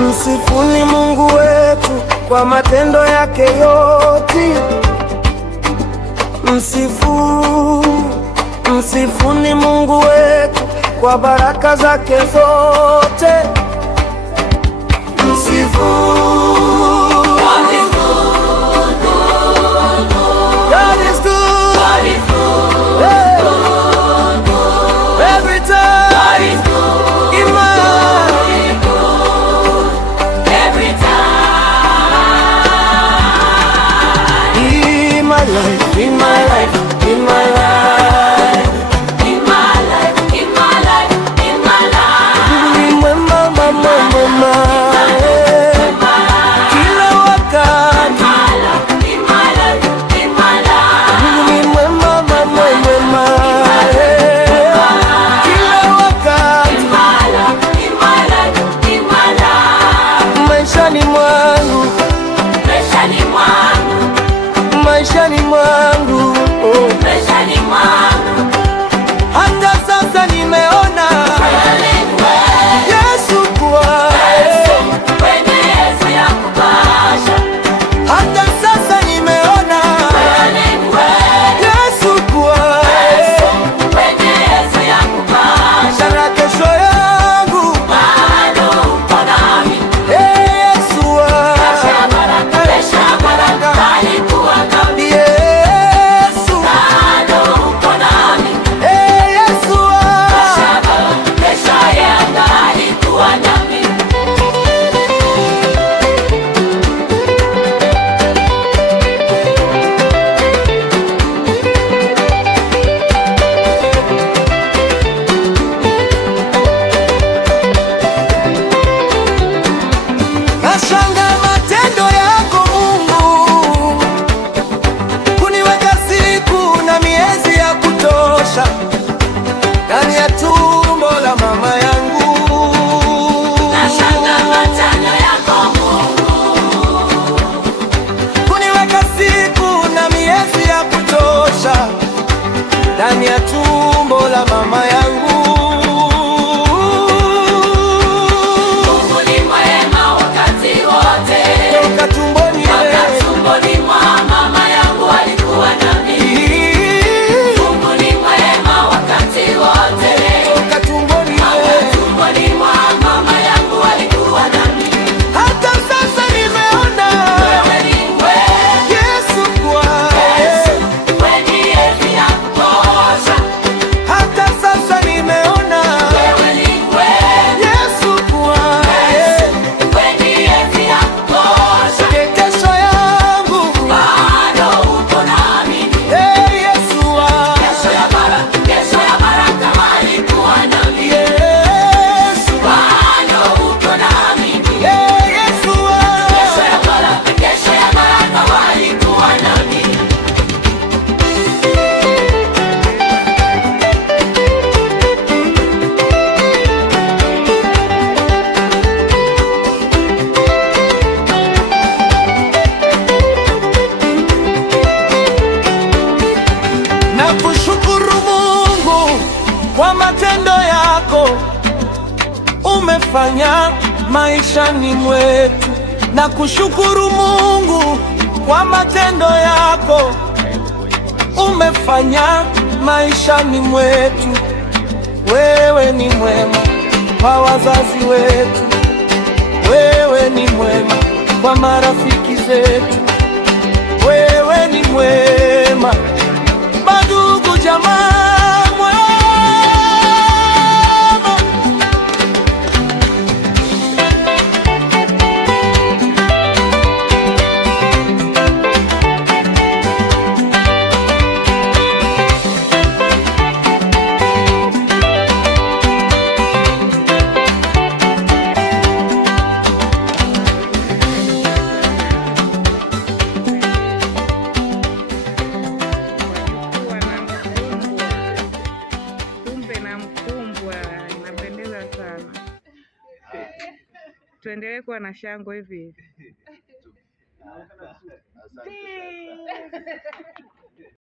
Msifuni Mungu wetu kwa matendo yake yote. Msifuni Mungu wetu kwa baraka zake zote. In my life, in my life, in my life, in my life, in my life. Ni mwema, mama, mwema, kila wakati. In my life, in my life. Ni mwema, mama, mwema, kila wakati. In my life, in my life, in my life. Maishani mwangu, maishani mwangu, maishani mwangu, maishani mwangu. Hata sasa nimeona Yesu kuwa Yesu ya kupasha. Hata sasa nimeona Yesu kuwa Yesu ya kupasha. Na kesho yangu bado uko nami. Yesu wa kesho ya baraka alikuwa nami. Yesu bado uko nami. Yesu wa kesho yangu alikuwa nami. Nashanga matendo yako Mungu, kuniweka siku na miezi ya kutosha ndani ya tumbo la mama yangu. Nashanga matendo yako Mungu, kuniweka siku na miezi ya kutosha ndani ya tumbo la mama yangu. Nakushukuru Mungu kwa matendo yako umefanya maishani mwetu. Nakushukuru Mungu kwa matendo yako umefanya maishani mwetu. Wewe ni mwema kwa wazazi wetu, wewe ni mwema kwa marafiki zetu, wewe ni mwema madugu jamaa mwema. tuendelee kuwa na shangwe hivi hivi. Asante sana.